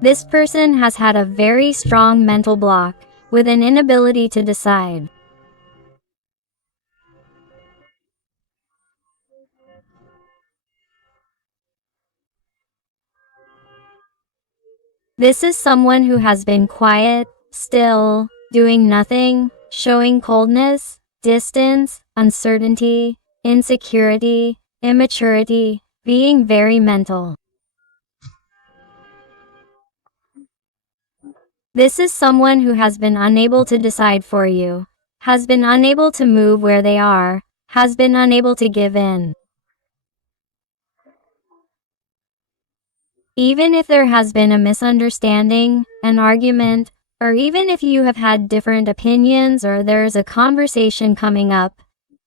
This person has had a very strong mental block, with an inability to decide. This is someone who has been quiet, still, doing nothing, showing coldness, distance, uncertainty, insecurity, immaturity, being very mental. This is someone who has been unable to decide for you, has been unable to move where they are, has been unable to give in. Even if there has been a misunderstanding, an argument, or even if you have had different opinions or there is a conversation coming up,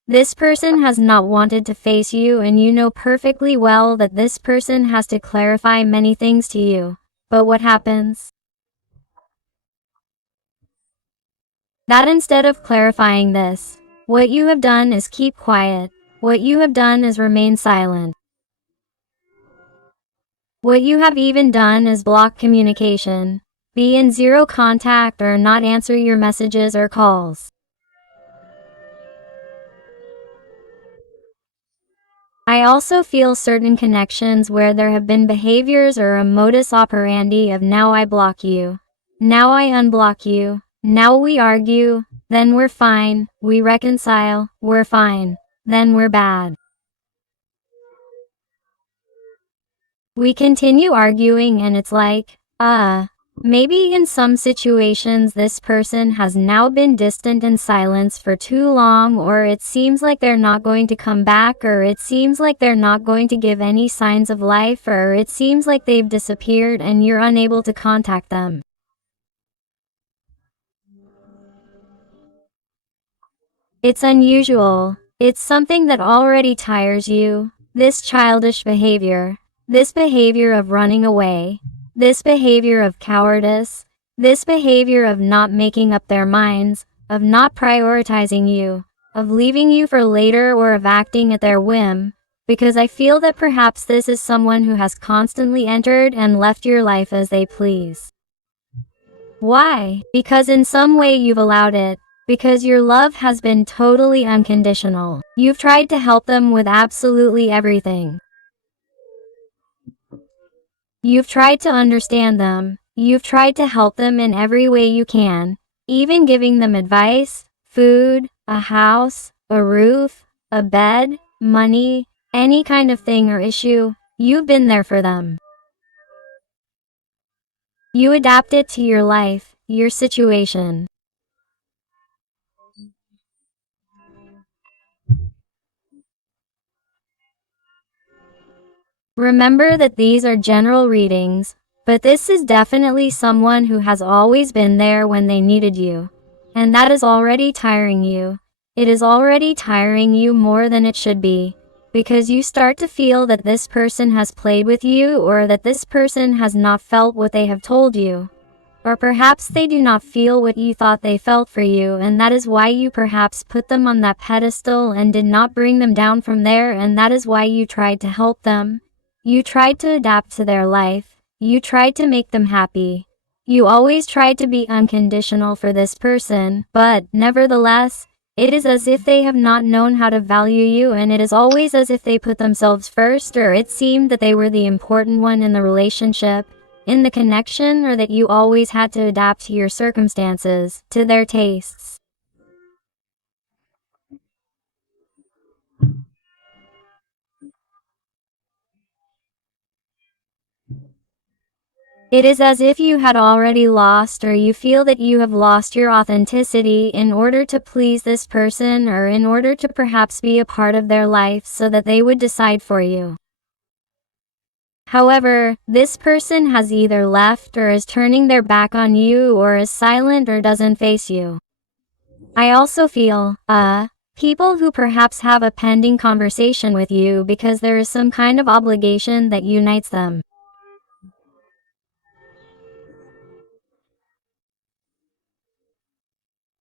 this person has not wanted to face you, and you know perfectly well that this person has to clarify many things to you. But what happens? That instead of clarifying this, what you have done is keep quiet. What you have done is remain silent. What you have even done is block communication, be in zero contact, or not answer your messages or calls. I also feel certain connections where there have been behaviors or a modus operandi of now I block you, now I unblock you, now we argue, then we're fine, we reconcile, we're fine, then we're bad. We continue arguing and it's like, maybe in some situations this person has now been distant in silence for too long, or it seems like they're not going to come back, or it seems like they're not going to give any signs of life, or it seems like they've disappeared and you're unable to contact them. It's unusual. It's something that already tires you, this childish behavior. This behavior of running away, this behavior of cowardice, this behavior of not making up their minds, of not prioritizing you, of leaving you for later, or of acting at their whim, because I feel that perhaps this is someone who has constantly entered and left your life as they please. Why? Because in some way you've allowed it. Because your love has been totally unconditional. You've tried to help them with absolutely everything. You've tried to understand them, you've tried to help them in every way you can, even giving them advice, food, a house, a roof, a bed, money, any kind of thing or issue. You've been there for them. You adapt it to your life, your situation. Remember that these are general readings, but this is definitely someone who has always been there when they needed you. And that is already tiring you. It is already tiring you more than it should be, because you start to feel that this person has played with you, or that this person has not felt what they have told you. Or perhaps they do not feel what you thought they felt for you, and that is why you perhaps put them on that pedestal and did not bring them down from there, and that is why you tried to help them. You tried to adapt to their life. You tried to make them happy. You always tried to be unconditional for this person, but, nevertheless, it is as if they have not known how to value you, and it is always as if they put themselves first, or it seemed that they were the important one in the relationship, in the connection, or that you always had to adapt to your circumstances, to their tastes. It is as if you had already lost, or you feel that you have lost your authenticity in order to please this person, or in order to perhaps be a part of their life so that they would decide for you. However, this person has either left, or is turning their back on you, or is silent, or doesn't face you. I also feel, people who perhaps have a pending conversation with you because there is some kind of obligation that unites them.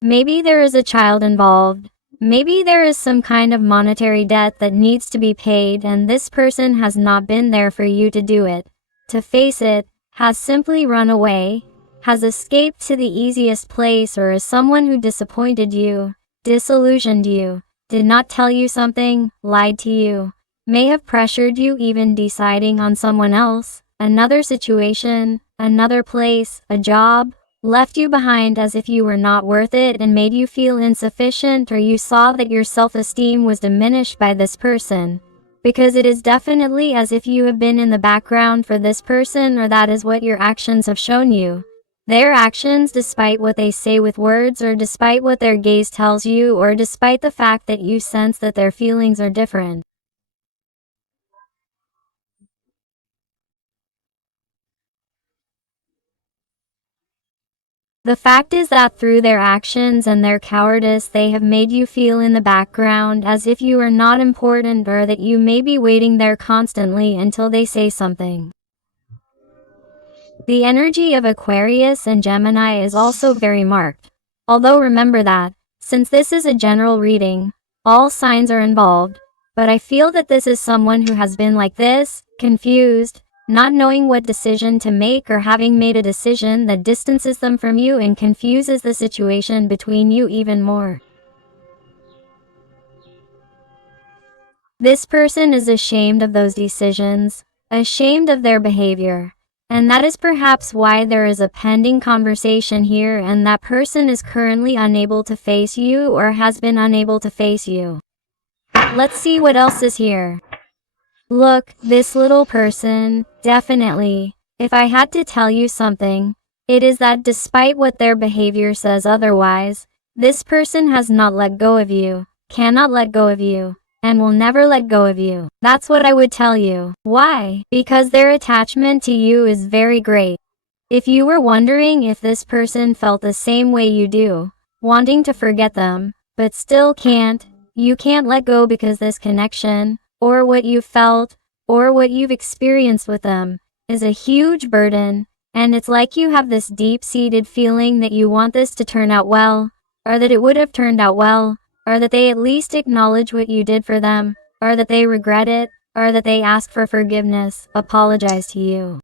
Maybe there is a child involved. Maybe there is some kind of monetary debt that needs to be paid, and this person has not been there for you to do it, to face it, has simply run away, has escaped to the easiest place, or is someone who disappointed you, disillusioned you, did not tell you something, lied to you, may have pressured you even deciding on someone else, another situation, another place, a job, left you behind as if you were not worth it and made you feel insufficient, or you saw that your self-esteem was diminished by this person. Because it is definitely as if you have been in the background for this person, or that is what your actions have shown you. Their actions, despite what they say with words, or despite what their gaze tells you, or despite the fact that you sense that their feelings are different. The fact is that through their actions and their cowardice, they have made you feel in the background as if you are not important, or that you may be waiting there constantly until they say something. The energy of Aquarius and Gemini is also very marked. Although remember that, since this is a general reading, all signs are involved, but I feel that this is someone who has been like this, confused, not knowing what decision to make, or having made a decision that distances them from you and confuses the situation between you even more. This person is ashamed of those decisions, ashamed of their behavior. And that is perhaps why there is a pending conversation here, and that person is currently unable to face you, or has been unable to face you. Let's see what else is here. Look, this little person, definitely, if I had to tell you something, it is that despite what their behavior says otherwise, this person has not let go of you, cannot let go of you, and will never let go of you. That's what I would tell you. Why? Because their attachment to you is very great. If you were wondering if this person felt the same way you do, wanting to forget them, but still can't, you can't let go because this connection, or what you've felt, or what you've experienced with them, is a huge burden, and it's like you have this deep-seated feeling that you want this to turn out well, or that it would have turned out well, or that they at least acknowledge what you did for them, or that they regret it, or that they ask for forgiveness, apologize to you.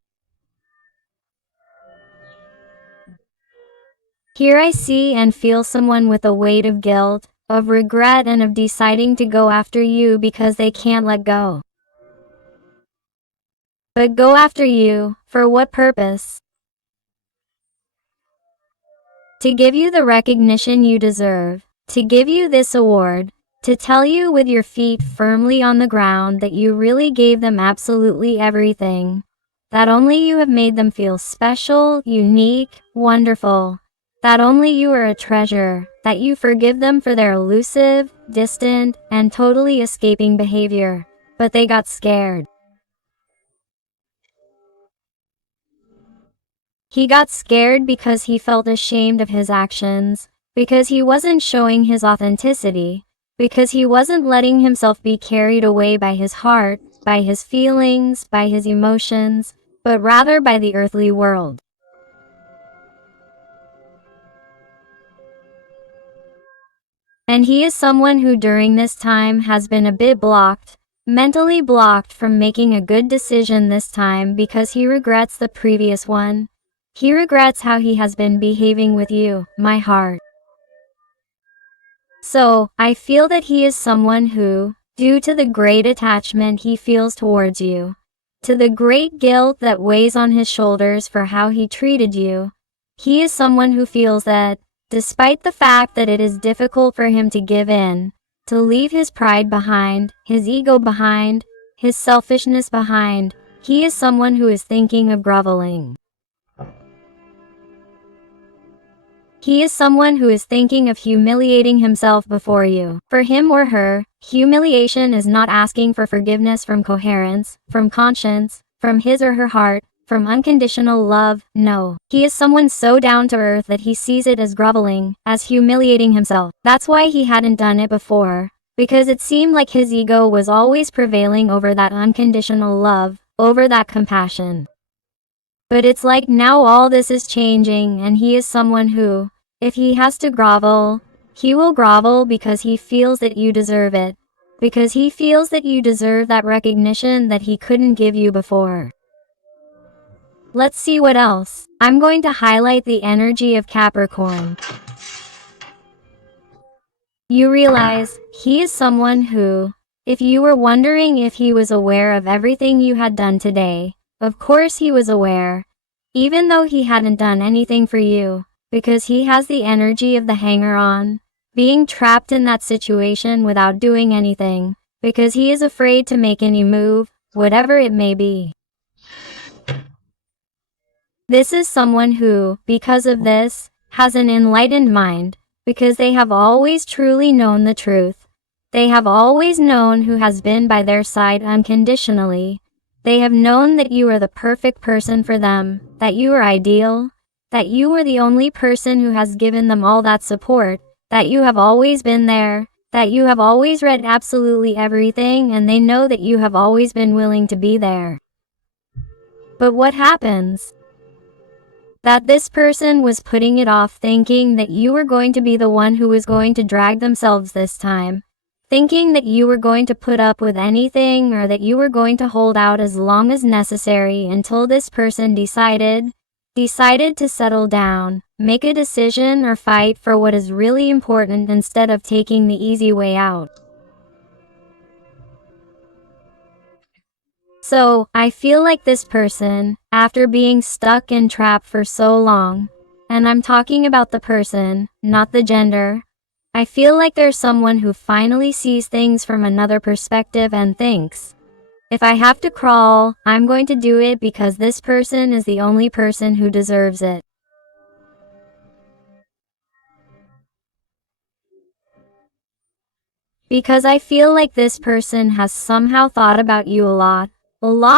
Here I see and feel someone with a weight of guilt, of regret, and of deciding to go after you because they can't let go. But go after you, for what purpose? To give you the recognition you deserve, to give you this award, to tell you with your feet firmly on the ground that you really gave them absolutely everything, that only you have made them feel special, unique, wonderful, that only you are a treasure, that you forgive them for their elusive, distant, and totally escaping behavior, but they got scared. He got scared because he felt ashamed of his actions, because he wasn't showing his authenticity, because he wasn't letting himself be carried away by his heart, by his feelings, by his emotions, but rather by the earthly world. And he is someone who during this time has been a bit blocked, mentally blocked from making a good decision this time because he regrets the previous one. He regrets how he has been behaving with you, my heart. So, I feel that he is someone who, due to the great attachment he feels towards you, to the great guilt that weighs on his shoulders for how he treated you, he is someone who feels that, despite the fact that it is difficult for him to give in, to leave his pride behind, his ego behind, his selfishness behind, he is someone who is thinking of groveling. He is someone who is thinking of humiliating himself before you. For him or her, humiliation is not asking for forgiveness from coherence, from conscience, from his or her heart, from unconditional love. No. He is someone so down to earth that he sees it as groveling, as humiliating himself. That's why he hadn't done it before, because it seemed like his ego was always prevailing over that unconditional love, over that compassion. But it's like now all this is changing, and he is someone who, if he has to grovel, he will grovel because he feels that you deserve it, because he feels that you deserve that recognition that he couldn't give you before. Let's see what else. I'm going to highlight the energy of Capricorn. You realize he is someone who, if you were wondering if he was aware of everything you had done today, of course he was aware, even though he hadn't done anything for you, because he has the energy of the hanger-on, being trapped in that situation without doing anything, because he is afraid to make any move, whatever it may be. This is someone who, because of this, has an enlightened mind, because they have always truly known the truth. They have always known who has been by their side unconditionally. They have known that you are the perfect person for them, that you are ideal, that you are the only person who has given them all that support, that you have always been there, that you have always read absolutely everything, and they know that you have always been willing to be there. But what happens? That this person was putting it off, thinking that you were going to be the one who was going to drag themselves this time, thinking that you were going to put up with anything or that you were going to hold out as long as necessary until this person decided to settle down, make a decision, or fight for what is really important instead of taking the easy way out. So, I feel like this person, after being stuck and trapped for so long, and I'm talking about the person, not the gender, I feel like there's someone who finally sees things from another perspective and thinks, if I have to crawl, I'm going to do it because this person is the only person who deserves it. Because I feel like this person has somehow thought about you a lot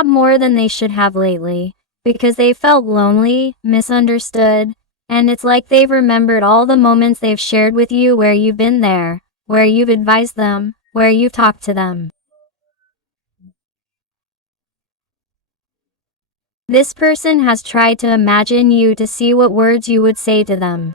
more than they should have lately, because they felt lonely, misunderstood, and it's like they've remembered all the moments they've shared with you where you've been there, where you've advised them, where you've talked to them. This person has tried to imagine you to see what words you would say to them.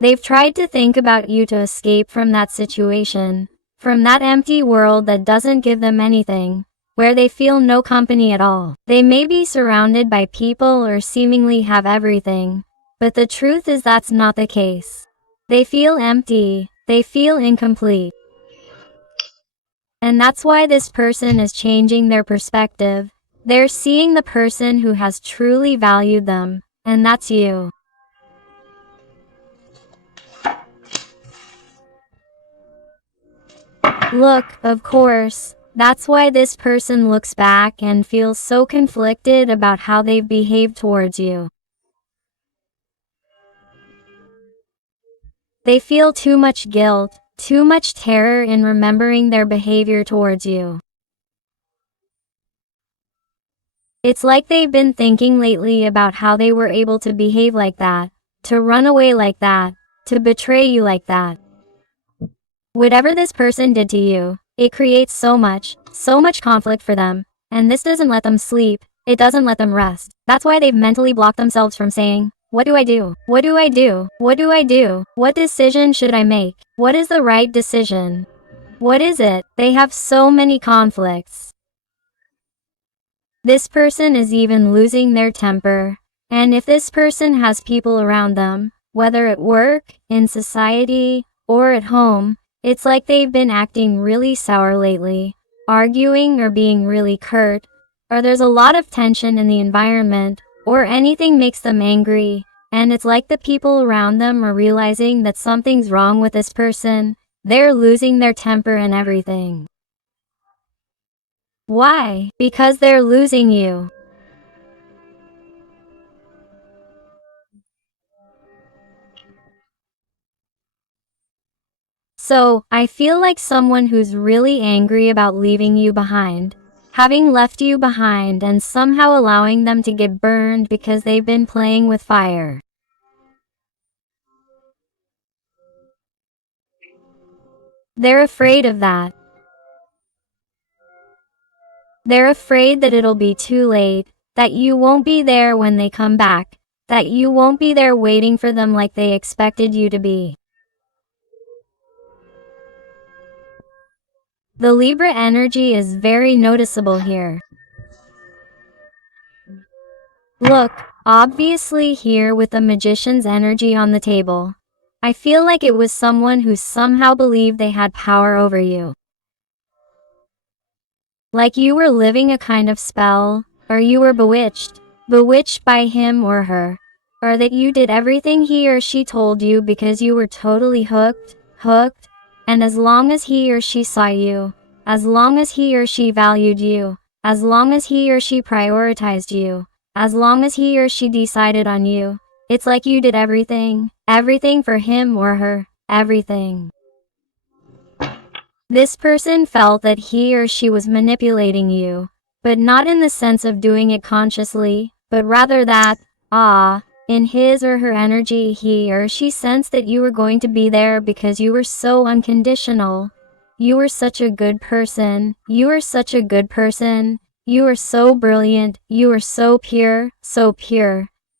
They've tried to think about you to escape from that situation, from that empty world that doesn't give them anything, where they feel no company at all. They may be surrounded by people or seemingly have everything, but the truth is that's not the case. They feel empty, they feel incomplete. And that's why this person is changing their perspective. They're seeing the person who has truly valued them, and that's you. Look, of course, that's why this person looks back and feels so conflicted about how they've behaved towards you. They feel too much guilt, too much terror in remembering their behavior towards you. It's like they've been thinking lately about how they were able to behave like that, to run away like that, to betray you like that. Whatever this person did to you, it creates so much conflict for them, and this doesn't let them sleep, it doesn't let them rest. That's why they've mentally blocked themselves from saying, what do I do? What do I do? What do I do? What decision should I make? What is the right decision? What is it? They have so many conflicts. This person is even losing their temper, and if this person has people around them, whether at work, in society, or at home, it's like they've been acting really sour lately, arguing or being really curt, or there's a lot of tension in the environment, or anything makes them angry, and it's like the people around them are realizing that something's wrong with this person, they're losing their temper and everything. Why? Because they're losing you. So, I feel like someone who's really angry about leaving you behind, having left you behind and somehow allowing them to get burned because they've been playing with fire. They're afraid of that. They're afraid that it'll be too late, that you won't be there when they come back, that you won't be there waiting for them like they expected you to be. The Libra energy is very noticeable here. Look, obviously here with the magician's energy on the table. I feel like it was someone who somehow believed they had power over you. Like you were living a kind of spell, or you were bewitched by him or her, or that you did everything he or she told you because you were totally hooked, and as long as he or she saw you, as long as he or she valued you, as long as he or she prioritized you, as long as he or she decided on you, it's like you did everything for him or her, everything. This person felt that he or she was manipulating you, but not in the sense of doing it consciously, but rather that, in his or her energy he or she sensed that you were going to be there because you were so unconditional. You were such a good person, you were such a good person, you were so brilliant, you were so pure,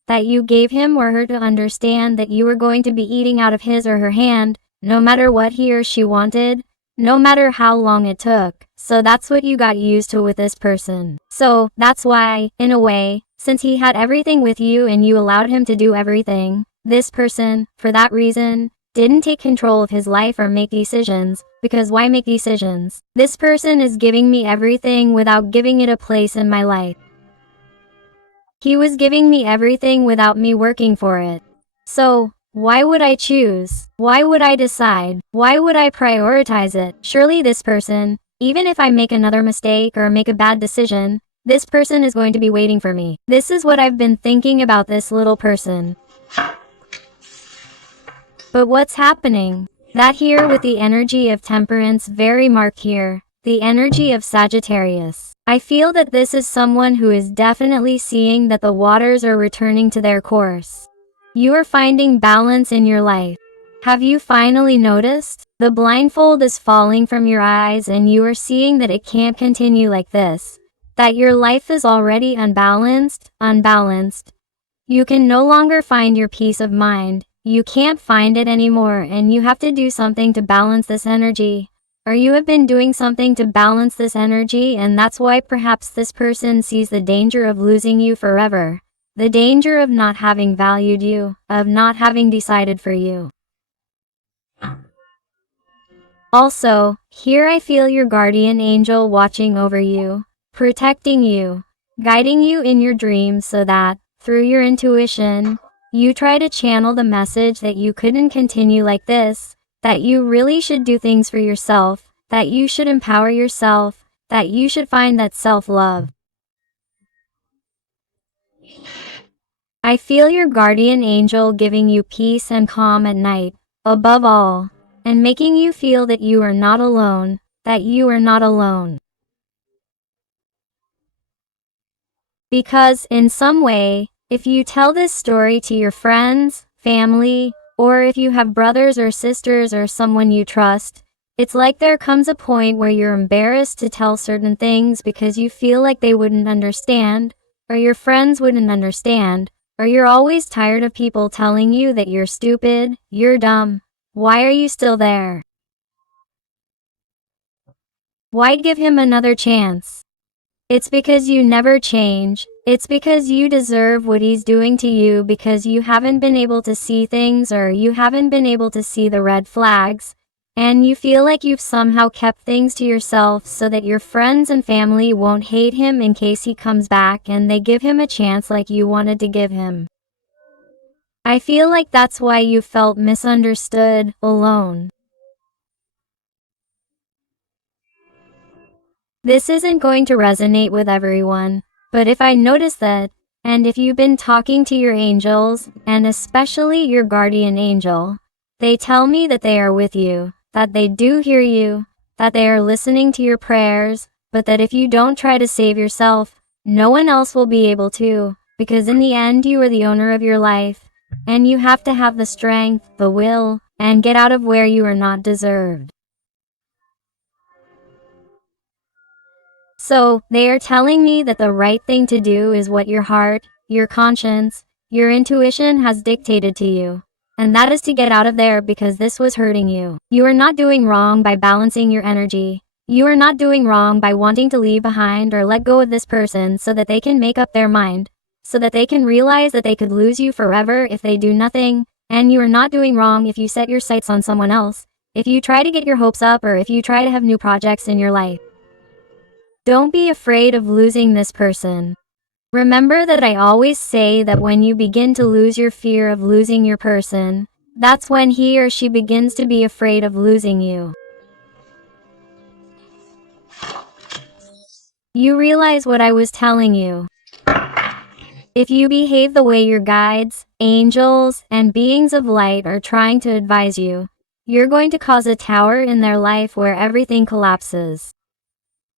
that you gave him or her to understand that you were going to be eating out of his or her hand, no matter what he or she wanted, no matter how long it took. So that's what you got used to with this person. So that's why, in a way, since he had everything with you and you allowed him to do everything, this person, for that reason, didn't take control of his life or make decisions, because why make decisions? This person is giving me everything without giving it a place in my life. He was giving me everything without me working for it. So, why would I choose? Why would I decide? Why would I prioritize it? Surely this person, even if I make another mistake or make a bad decision, this person is going to be waiting for me. This is what I've been thinking about this little person. But what's happening? That here with the energy of temperance very marked here, the energy of Sagittarius. I feel that this is someone who is definitely seeing that the waters are returning to their course. You are finding balance in your life. Have you finally noticed? The blindfold is falling from your eyes and you are seeing that it can't continue like this. That your life is already unbalanced. You can no longer find your peace of mind. You can't find it anymore and you have to do something to balance this energy. Or you have been doing something to balance this energy and that's why perhaps this person sees the danger of losing you forever. The danger of not having valued you, of not having decided for you. Also, here I feel your guardian angel watching over you, protecting you, guiding you in your dreams so that, through your intuition, you try to channel the message that you couldn't continue like this, that you really should do things for yourself, that you should empower yourself, that you should find that self-love. I feel your guardian angel giving you peace and calm at night, above all, and making you feel that you are not alone, that you are not alone. Because, in some way, if you tell this story to your friends, family, or if you have brothers or sisters or someone you trust, it's like there comes a point where you're embarrassed to tell certain things because you feel like they wouldn't understand, or your friends wouldn't understand, or you're always tired of people telling you that you're stupid, you're dumb. Why are you still there? Why give him another chance? It's because you never change. It's because you deserve what he's doing to you because you haven't been able to see things or you haven't been able to see the red flags. And you feel like you've somehow kept things to yourself so that your friends and family won't hate him in case he comes back and they give him a chance like you wanted to give him. I feel like that's why you felt misunderstood, alone. This isn't going to resonate with everyone, but if I notice that, and if you've been talking to your angels, and especially your guardian angel, they tell me that they are with you, that they do hear you, that they are listening to your prayers, but that if you don't try to save yourself, no one else will be able to, because in the end you are the owner of your life, and you have to have the strength, the will, and get out of where you are not deserved. So, they are telling me that the right thing to do is what your heart, your conscience, your intuition has dictated to you. And that is to get out of there because this was hurting you. You are not doing wrong by balancing your energy. You are not doing wrong by wanting to leave behind or let go of this person so that they can make up their mind. so that they can realize that they could lose you forever if they do nothing, and you are not doing wrong if you set your sights on someone else, if you try to get your hopes up, or if you try to have new projects in your life. Don't be afraid of losing this person. Remember that I always say that when you begin to lose your fear of losing your person, that's when he or she begins to be afraid of losing you. You realize what I was telling you. If you behave the way your guides, angels, and beings of light are trying to advise you, you're going to cause a tower in their life where everything collapses.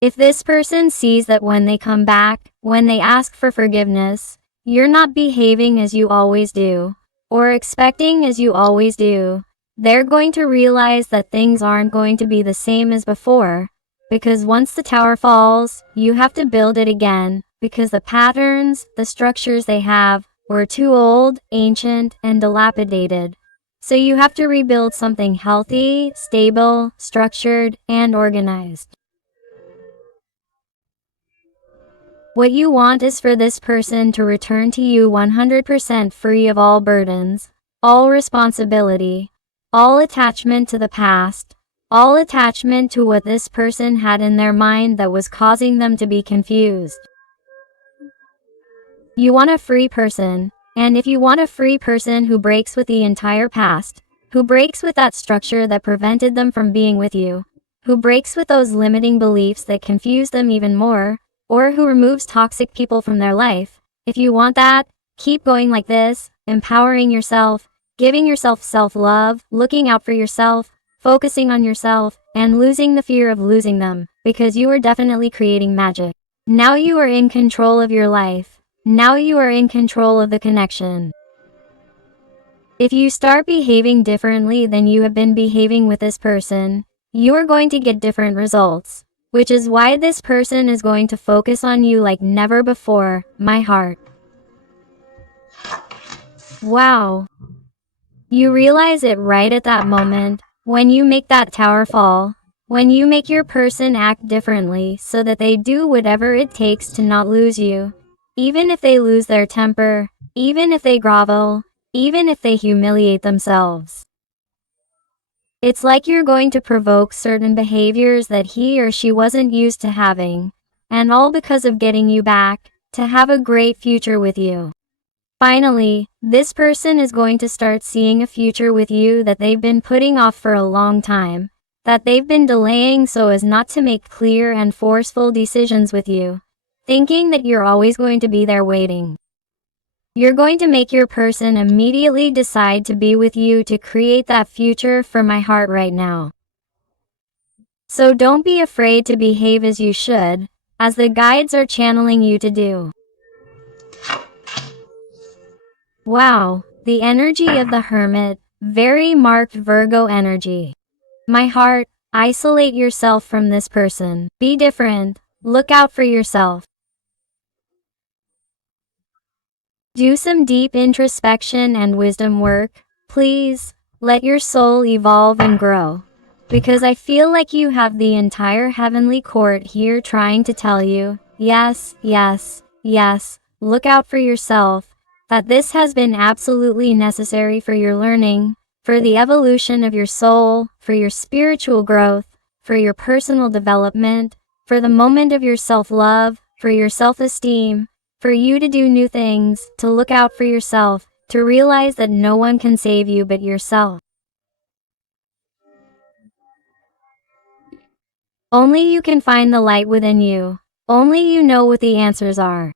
If this person sees that when they come back, when they ask for forgiveness, you're not behaving as you always do, or expecting as you always do, they're going to realize that things aren't going to be the same as before, because once the tower falls, you have to build it again, because the patterns, the structures they have, were too old, ancient, and dilapidated. So you have to rebuild something healthy, stable, structured, and organized. What you want is for this person to return to you 100% free of all burdens, all responsibility, all attachment to the past, all attachment to what this person had in their mind that was causing them to be confused. You want a free person, and if you want a free person who breaks with the entire past, who breaks with that structure that prevented them from being with you, who breaks with those limiting beliefs that confuse them even more, or who removes toxic people from their life, if you want that, keep going like this, empowering yourself, giving yourself self-love, looking out for yourself, focusing on yourself, and losing the fear of losing them, because you are definitely creating magic. Now you are in control of your life. Now you are in control of the connection. If you start behaving differently than you have been behaving with this person, you are going to get different results. Which is why this person is going to focus on you like never before, my heart. Wow. You realize it right at that moment, when you make that tower fall, when you make your person act differently so that they do whatever it takes to not lose you, even if they lose their temper, even if they grovel, even if they humiliate themselves. It's like you're going to provoke certain behaviors that he or she wasn't used to having, and all because of getting you back, to have a great future with you. Finally, this person is going to start seeing a future with you that they've been putting off for a long time, that they've been delaying so as not to make clear and forceful decisions with you, thinking that you're always going to be there waiting. You're going to make your person immediately decide to be with you to create that future for my heart right now. So don't be afraid to behave as you should, as the guides are channeling you to do. Wow, the energy of the Hermit, very marked Virgo energy. My heart, isolate yourself from this person. Be different, look out for yourself. Do some deep introspection and wisdom work, please. Let your soul evolve and grow. Because I feel like you have the entire heavenly court here trying to tell you, yes, yes, yes, look out for yourself, that this has been absolutely necessary for your learning, for the evolution of your soul, for your spiritual growth, for your personal development, for the moment of your self-love, for your self-esteem, for you to do new things, to look out for yourself, to realize that no one can save you but yourself. Only you can find the light within you. Only you know what the answers are.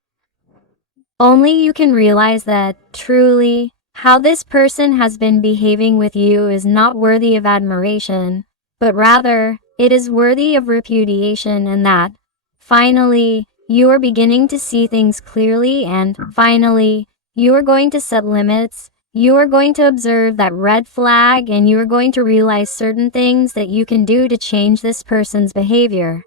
Only you can realize that, truly, how this person has been behaving with you is not worthy of admiration, but rather, it is worthy of repudiation, and that, finally, you are beginning to see things clearly, and, finally, you are going to set limits, you are going to observe that red flag, and you are going to realize certain things that you can do to change this person's behavior,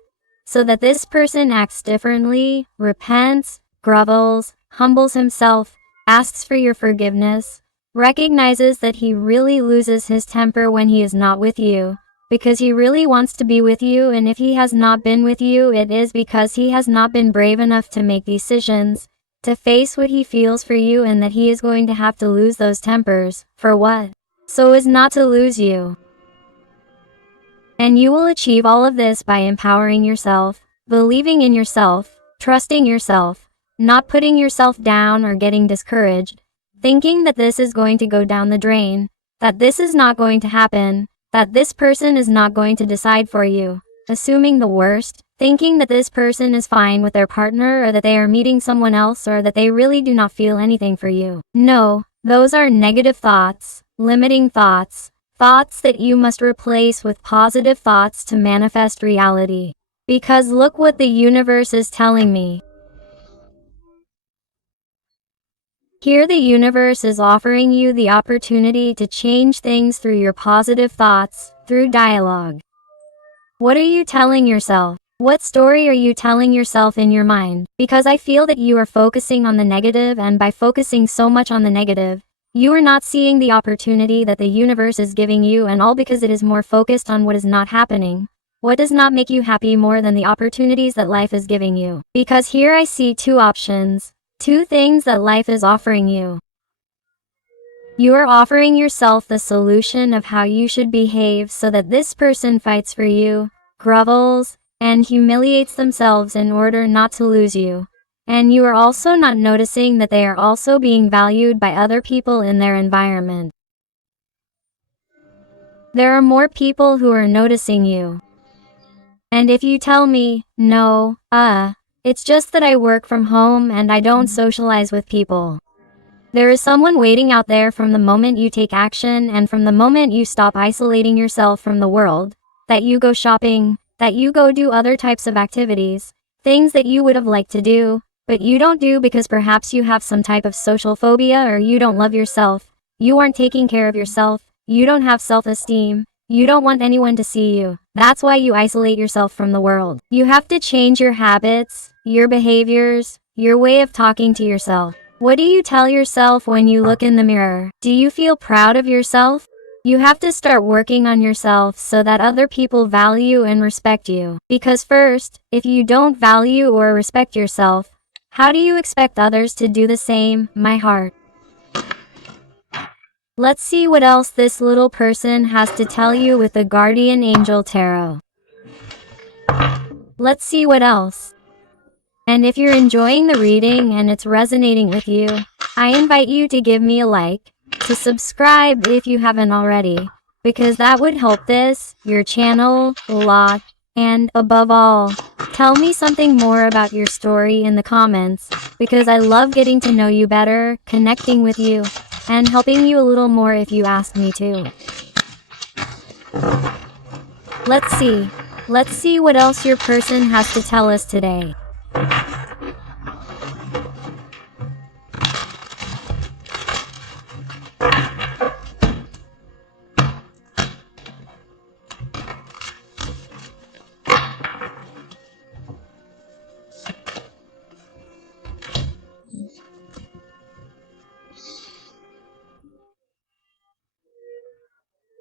so that this person acts differently, repents, grovels, humbles himself, asks for your forgiveness, recognizes that he really loses his temper when he is not with you, because he really wants to be with you, and if he has not been with you, it is because he has not been brave enough to make decisions, to face what he feels for you and that he is going to have to lose those tempers. For what? So as not to lose you. And you will achieve all of this by empowering yourself, believing in yourself, trusting yourself, not putting yourself down or getting discouraged, thinking that this is going to go down the drain, that this is not going to happen, that this person is not going to decide for you, assuming the worst, thinking that this person is fine with their partner or that they are meeting someone else or that they really do not feel anything for you. No, those are negative thoughts, limiting thoughts, thoughts that you must replace with positive thoughts to manifest reality. Because look what the universe is telling me. Here the universe is offering you the opportunity to change things through your positive thoughts, through dialogue. What are you telling yourself? What story are you telling yourself in your mind? Because I feel that you are focusing on the negative, and by focusing so much on the negative, you are not seeing the opportunity that the universe is giving you, and all because it is more focused on what is not happening. What does not make you happy more than the opportunities that life is giving you? Because here I see two options. Two things that life is offering you. You are offering yourself the solution of how you should behave so that this person fights for you, grovels, and humiliates themselves in order not to lose you. And you are also not noticing that they are also being valued by other people in their environment. There are more people who are noticing you. And if you tell me, no, it's just that I work from home and I don't socialize with people. There is someone waiting out there from the moment you take action and from the moment you stop isolating yourself from the world, that you go shopping, that you go do other types of activities, things that you would have liked to do, but you don't do because perhaps you have some type of social phobia or you don't love yourself, you aren't taking care of yourself, you don't have self-esteem, you don't want anyone to see you. That's why you isolate yourself from the world. You have to change your habits, your behaviors, your way of talking to yourself. What do you tell yourself when you look in the mirror? Do you feel proud of yourself? You have to start working on yourself so that other people value and respect you. Because first, if you don't value or respect yourself, how do you expect others to do the same, my heart? Let's see what else this little person has to tell you with the Guardian Angel Tarot. Let's see what else. And if you're enjoying the reading and it's resonating with you, I invite you to give me a like, to subscribe if you haven't already, because that would help your channel, a lot, and above all, tell me something more about your story in the comments, because I love getting to know you better, connecting with you, and helping you a little more if you ask me to. Let's see what else your person has to tell us today.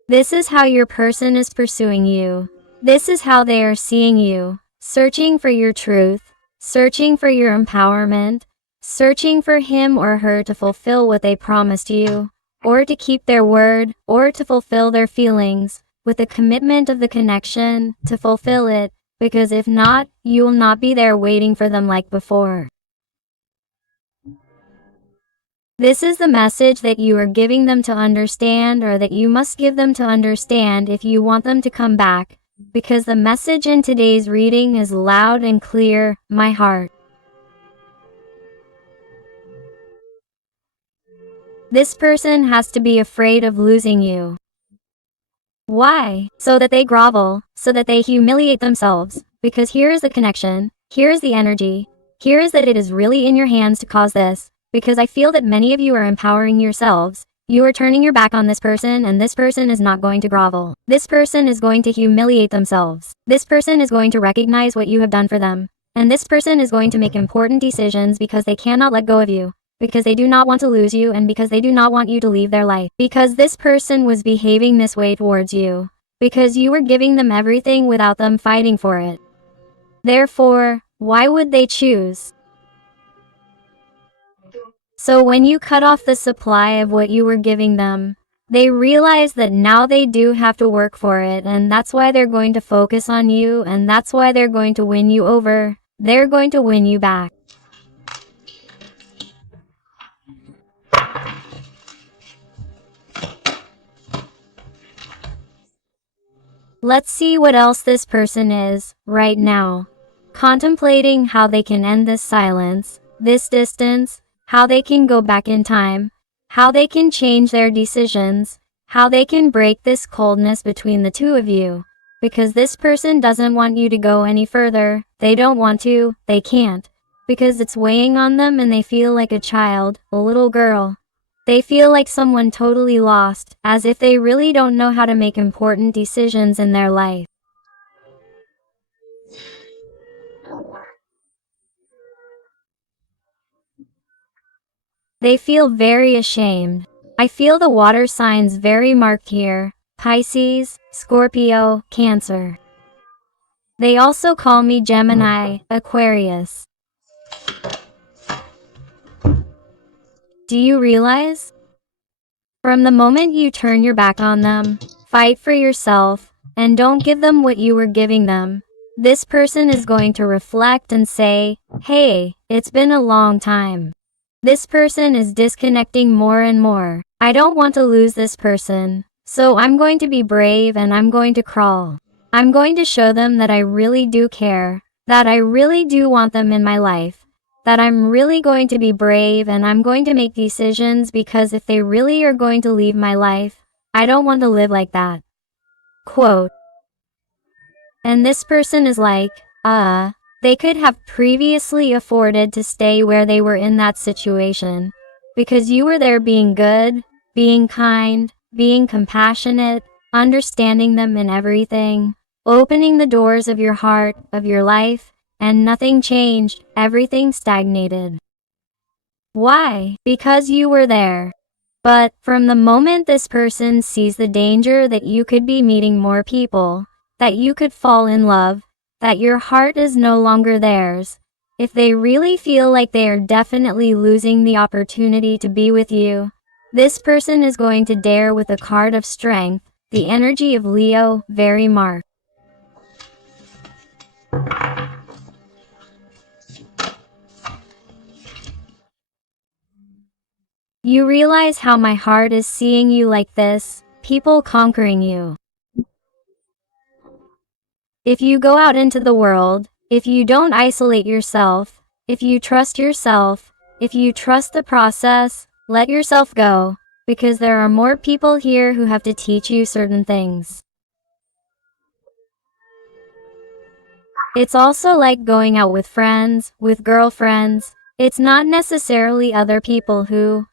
This is how your person is pursuing you. This is how they are seeing you, searching for your truth, searching for your empowerment, searching for him or her to fulfill what they promised you, or to keep their word, or to fulfill their feelings, with the commitment of the connection, to fulfill it, because if not, you will not be there waiting for them like before. This is the message that you are giving them to understand, or that you must give them to understand if you want them to come back, because the message in today's reading is loud and clear, my heart. This person has to be afraid of losing you. Why? So that they grovel, so that they humiliate themselves, because here is the connection, here is the energy, here is that it is really in your hands to cause this. Because I feel that many of you are empowering yourselves, you are turning your back on this person, and this person is not going to grovel. This person is going to humiliate themselves. This person is going to recognize what you have done for them. And this person is going to make important decisions because they cannot let go of you. Because they do not want to lose you, and because they do not want you to leave their life. Because this person was behaving this way towards you. Because you were giving them everything without them fighting for it. Therefore, why would they choose So when you cut off the supply of what you were giving them, they realize that now they do have to work for it, and that's why they're going to focus on you, and that's why they're going to win you over. They're going to win you back. Let's see what else this person is right now. Contemplating how they can end this silence, this distance, how they can go back in time, how they can change their decisions, how they can break this coldness between the two of you. Because this person doesn't want you to go any further. They don't want to, they can't. Because it's weighing on them and they feel like a child, a little girl. They feel like someone totally lost, as if they really don't know how to make important decisions in their life. They feel very ashamed. I feel the water signs very marked here: Pisces, Scorpio, Cancer. They also call me Gemini, Aquarius. Do you realize? From the moment you turn your back on them, fight for yourself, and don't give them what you were giving them, this person is going to reflect and say, hey, it's been a long time. This person is disconnecting more and more. I don't want to lose this person, so I'm going to be brave and I'm going to crawl. I'm going to show them that I really do care, that I really do want them in my life, that I'm really going to be brave and I'm going to make decisions, because if they really are going to leave my life, I don't want to live like that. Quote. And this person is like, they could have previously afforded to stay where they were in that situation, because you were there being good, being kind, being compassionate, understanding them in everything, opening the doors of your heart, of your life, and nothing changed, everything stagnated. Why? Because you were there. But from the moment this person sees the danger that you could be meeting more people, that you could fall in love, that your heart is no longer theirs, if they really feel like they are definitely losing the opportunity to be with you, this person is going to dare with a card of strength, the energy of Leo, very marked. You realize how my heart is seeing you like this, people conquering you. If you go out into the world, if you don't isolate yourself, if you trust yourself, if you trust the process, let yourself go, because there are more people here who have to teach you certain things. It's also like going out with friends, with girlfriends. It's not necessarily other people who,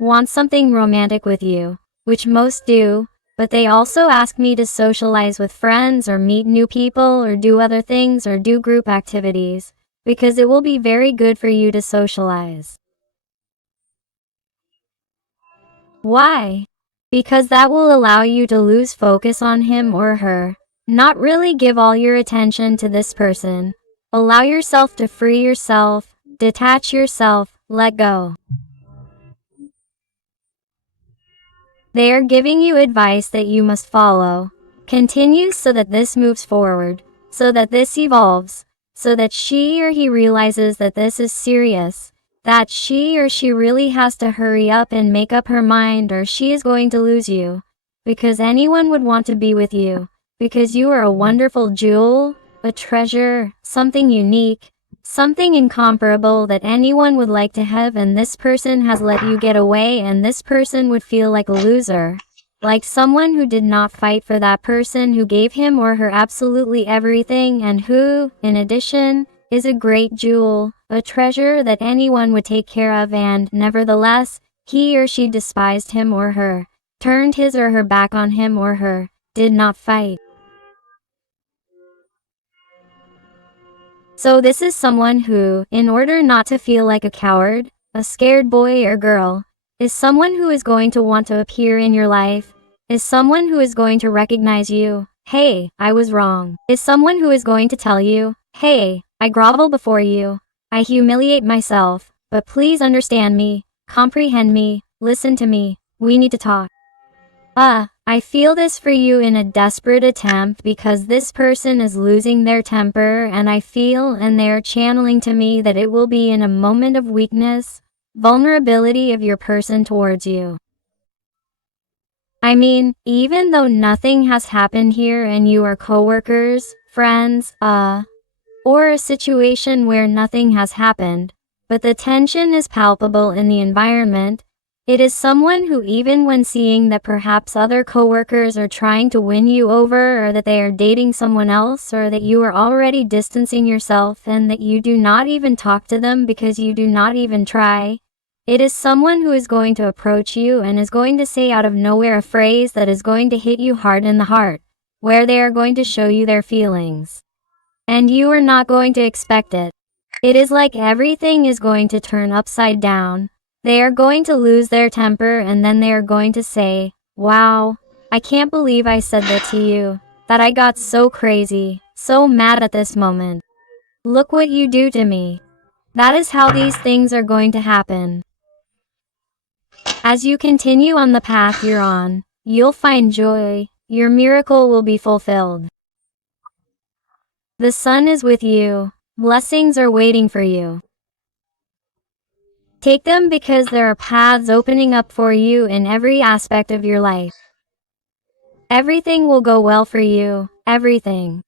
want something romantic with you, which most do, but they also ask me to socialize with friends or meet new people or do other things or do group activities, because it will be very good for you to socialize. Why? Because that will allow you to lose focus on him or her, not really give all your attention to this person. Allow yourself to free yourself, detach yourself, let go. They are giving you advice that you must follow. Continue so that this moves forward, so that this evolves, so that she or he realizes that this is serious, that she or she really has to hurry up and make up her mind or she is going to lose you. Because anyone would want to be with you, because you are a wonderful jewel, a treasure, something unique, something incomparable that anyone would like to have, and this person has let you get away, and this person would feel like a loser. Like someone who did not fight for that person who gave him or her absolutely everything, and who, in addition, is a great jewel, a treasure that anyone would take care of, and, nevertheless, he or she despised him or her, turned his or her back on him or her, did not fight. So this is someone who, in order not to feel like a coward, a scared boy or girl, is someone who is going to want to appear in your life, is someone who is going to recognize you, hey, I was wrong, is someone who is going to tell you, hey, I grovel before you, I humiliate myself, but please understand me, comprehend me, listen to me, we need to talk. I feel this for you in a desperate attempt because this person is losing their temper, and I feel and they are channeling to me that it will be in a moment of weakness, vulnerability of your person towards you. I mean, even though nothing has happened here and you are coworkers, friends, or a situation where nothing has happened, but the tension is palpable in the environment, it is someone who, even when seeing that perhaps other coworkers are trying to win you over, or that they are dating someone else, or that you are already distancing yourself and that you do not even talk to them because you do not even try, it is someone who is going to approach you and is going to say out of nowhere a phrase that is going to hit you hard in the heart, where they are going to show you their feelings. And you are not going to expect it. It is like everything is going to turn upside down. They are going to lose their temper and then they are going to say, "Wow, I can't believe I said that to you, that I got so crazy, so mad at this moment. Look what you do to me." That is how these things are going to happen. As you continue on the path you're on, you'll find joy, your miracle will be fulfilled. The sun is with you, blessings are waiting for you. Take them because there are paths opening up for you in every aspect of your life. Everything will go well for you, everything.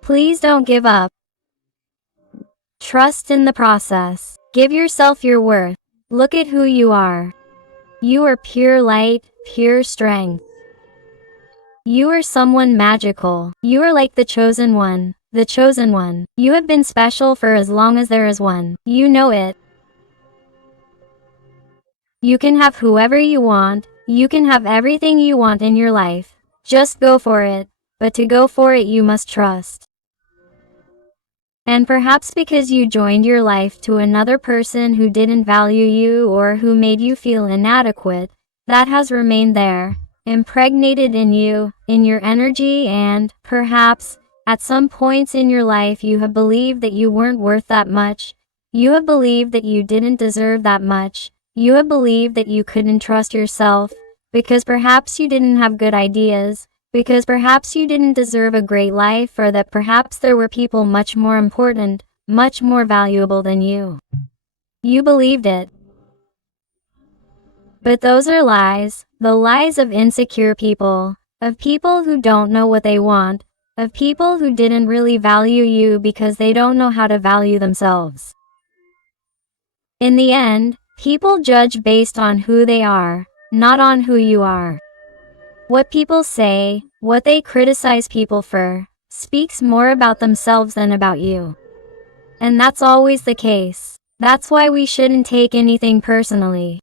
Please don't give up. Trust in the process. Give yourself your worth. Look at who you are. You are pure light, pure strength. You are someone magical. You are like the chosen one, the chosen one. You have been special for as long as there is one. You know it. You can have whoever you want. You can have everything you want in your life. Just go for it. But to go for it, you must trust. And perhaps because you joined your life to another person who didn't value you or who made you feel inadequate, that has remained there, impregnated in you, in your energy, and perhaps, at some points in your life you have believed that you weren't worth that much. You have believed that you didn't deserve that much. You have believed that you couldn't trust yourself, because perhaps you didn't have good ideas, because perhaps you didn't deserve a great life, or that perhaps there were people much more important, much more valuable than you. You believed it. But those are lies, the lies of insecure people, of people who don't know what they want, of people who didn't really value you because they don't know how to value themselves. In the end, people judge based on who they are, not on who you are. What people say, what they criticize people for, speaks more about themselves than about you. And that's always the case. That's why we shouldn't take anything personally.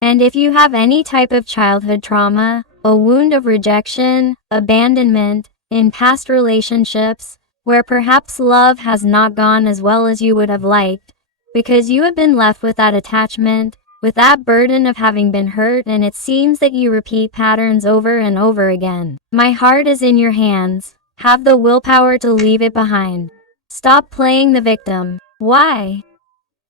And if you have any type of childhood trauma, a wound of rejection, abandonment, in past relationships, where perhaps love has not gone as well as you would have liked, because you have been left with that attachment, with that burden of having been hurt, and it seems that you repeat patterns over and over again. My heart is in your hands. Have the willpower to leave it behind. Stop playing the victim. Why?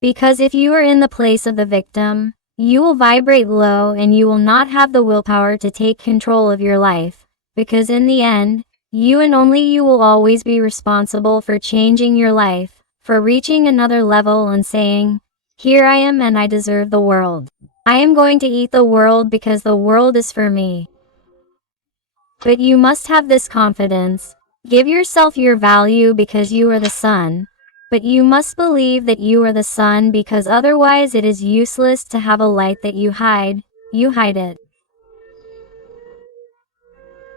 Because if you are in the place of the victim, you will vibrate low and you will not have the willpower to take control of your life, because in the end, you and only you will always be responsible for changing your life, for reaching another level and saying, "Here I am and I deserve the world. I am going to eat the world because the world is for me." But you must have this confidence. Give yourself your value because you are the sun. But you must believe that you are the sun, because otherwise it is useless to have a light that you hide it.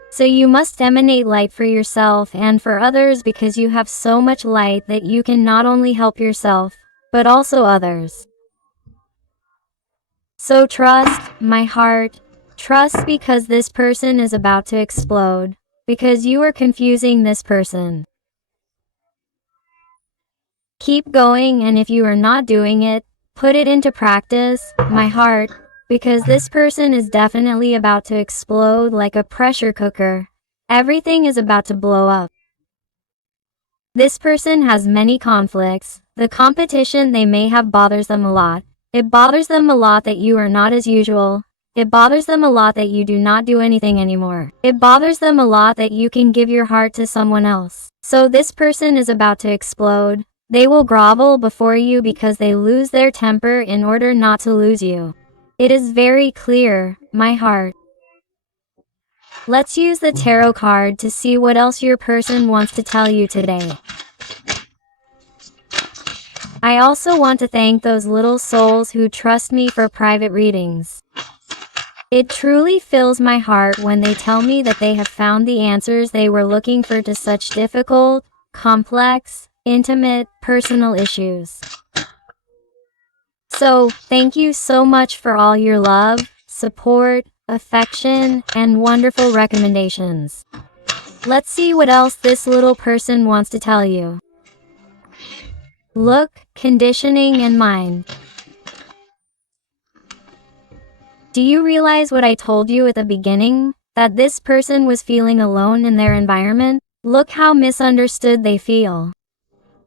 So you must emanate light for yourself and for others, because you have so much light that you can not only help yourself, but also others. So trust, my heart, trust, because this person is about to explode, because you are confusing this person. Keep going, and if you are not doing it, put it into practice, my heart, because this person is definitely about to explode like a pressure cooker. Everything is about to blow up. This person has many conflicts, The competition they may have bothers them a lot. It bothers them a lot that you are not as usual. It bothers them a lot that you do not do anything anymore. It bothers them a lot that you can give your heart to someone else. So this person is about to explode. They will grovel before you because they lose their temper in order not to lose you. It is very clear, my heart. Let's use the tarot card to see what else your person wants to tell you today. I also want to thank those little souls who trust me for private readings. It truly fills my heart when they tell me that they have found the answers they were looking for to such difficult, complex, intimate, personal issues. So, thank you so much for all your love, support, affection, and wonderful recommendations. Let's see what else this little person wants to tell you. Look, conditioning and mind. Do you realize what I told you at the beginning? That this person was feeling alone in their environment? Look how misunderstood they feel.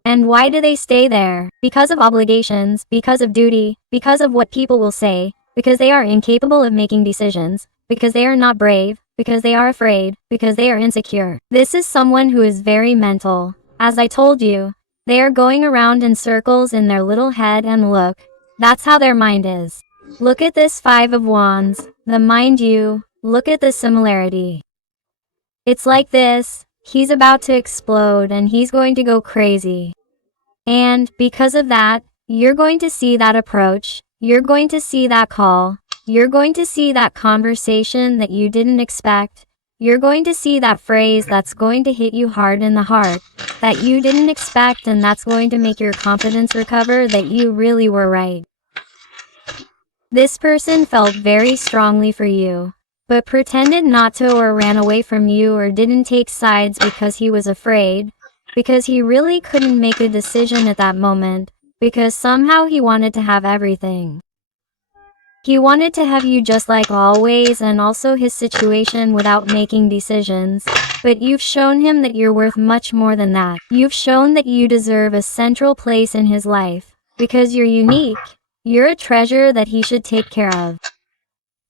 And why do they stay there? Because of obligations, because of duty, because of what people will say, because they are incapable of making decisions, because they are not brave, because they are afraid, because they are insecure. This is someone who is very mental. As I told you, they are going around in circles in their little head, and look, that's how their mind is. Look at this 5 of Wands, the mind you, look at the similarity. It's like this, he's about to explode and he's going to go crazy. And because of that, you're going to see that approach, you're going to see that call, you're going to see that conversation that you didn't expect, you're going to see that phrase that's going to hit you hard in the heart, that you didn't expect, and that's going to make your confidence recover that you really were right. This person felt very strongly for you, but pretended not to or ran away from you or didn't take sides because he was afraid, because he really couldn't make a decision at that moment, because somehow he wanted to have everything. He wanted to have you just like always and also his situation without making decisions, but you've shown him that you're worth much more than that. You've shown that you deserve a central place in his life, because you're unique. You're a treasure that he should take care of.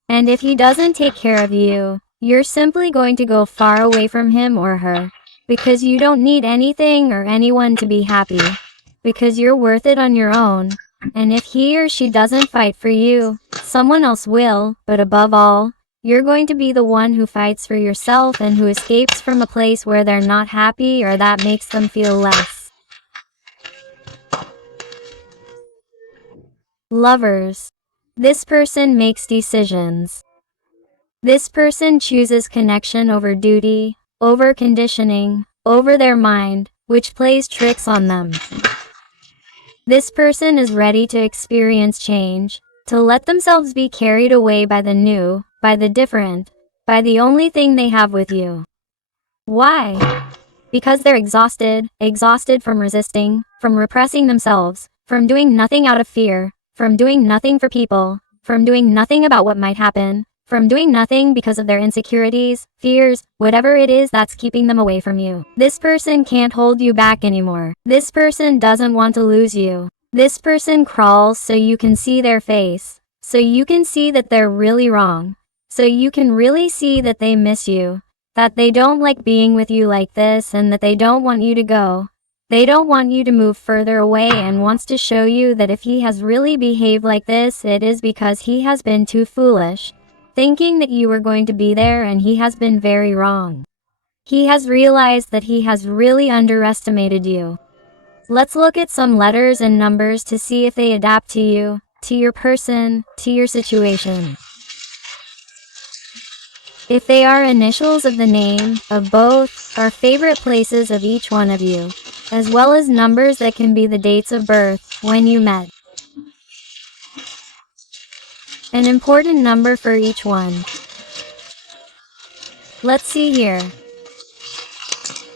And if he doesn't take care of you, you're simply going to go far away from him or her, because you don't need anything or anyone to be happy, because you're worth it on your own. And if he or she doesn't fight for you, someone else will, but above all, you're going to be the one who fights for yourself and who escapes from a place where they're not happy or that makes them feel less. Lovers. This person makes decisions. This person chooses connection over duty, over conditioning, over their mind, which plays tricks on them. This person is ready to experience change, to let themselves be carried away by the new, by the different, by the only thing they have with you. Why? Because they're exhausted from resisting, from repressing themselves, from doing nothing out of fear, from doing nothing for people, from doing nothing about what might happen, from doing nothing because of their insecurities, fears, whatever it is that's keeping them away from you. This person can't hold you back anymore. This person doesn't want to lose you. This person crawls so you can see their face, so you can see that they're really wrong, so you can really see that they miss you, that they don't like being with you like this, and that they don't want you to go. They don't want you to move further away and wants to show you that if he has really behaved like this, it is because he has been too foolish, thinking that you were going to be there, and he has been very wrong. He has realized that he has really underestimated you. Let's look at some letters and numbers to see if they adapt to you, to your person, to your situation. If they are initials of the name, of both, or favorite places of each one of you, as well as numbers that can be the dates of birth, when you met. An important number for each one. Let's see here.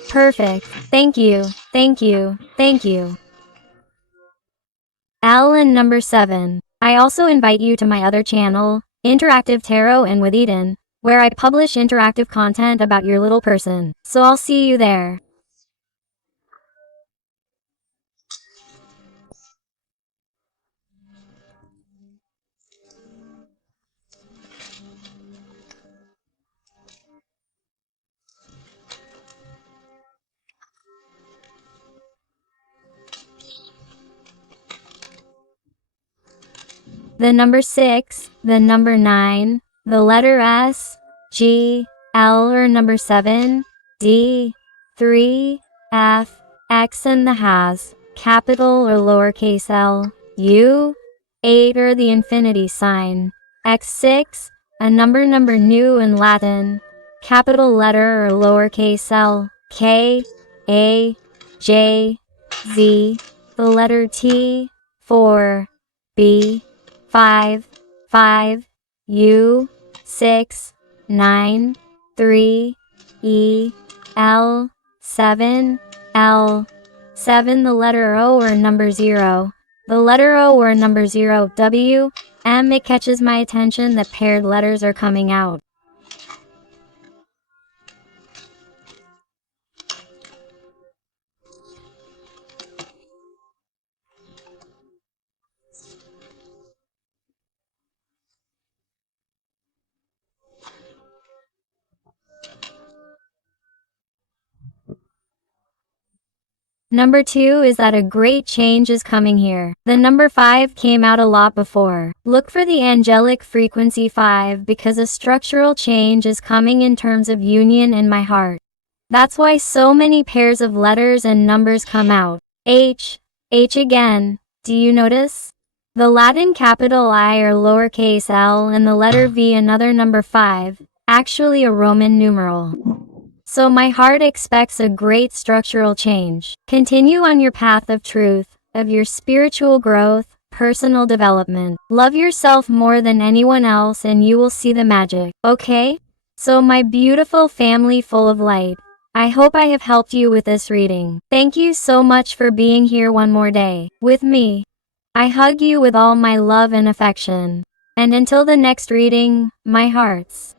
Perfect. Thank you, thank you, thank you. And number 7. I also invite you to my other channel, Interactive Tarot and with Eden, where I publish interactive content about your little person. So I'll see you there. the number 6, the number 9, the letter S, G, L or number 7, D, 3, F, X and the has, capital or lowercase l, U, 8 or the infinity sign, X6, a number new in Latin, capital letter or lowercase l, K, A, J, Z, the letter T, 4, B, 5, 5, U, 6, 9, 3, E, L, 7, L, 7 the letter O or number 0, the letter O or number 0, W, M. It catches my attention that paired letters are coming out. Number 2 is that a great change is coming here. The number 5 came out a lot before. Look for the angelic frequency 5 because a structural change is coming in terms of union in my heart. That's why so many pairs of letters and numbers come out. H, H again. Do you notice? The Latin capital I or lowercase l and the letter V another number 5, actually a Roman numeral. So my heart expects a great structural change. Continue on your path of truth, of your spiritual growth, personal development. Love yourself more than anyone else and you will see the magic, okay? So my beautiful family full of light, I hope I have helped you with this reading. Thank you so much for being here one more day with me. I hug you with all my love and affection. And until the next reading, my hearts.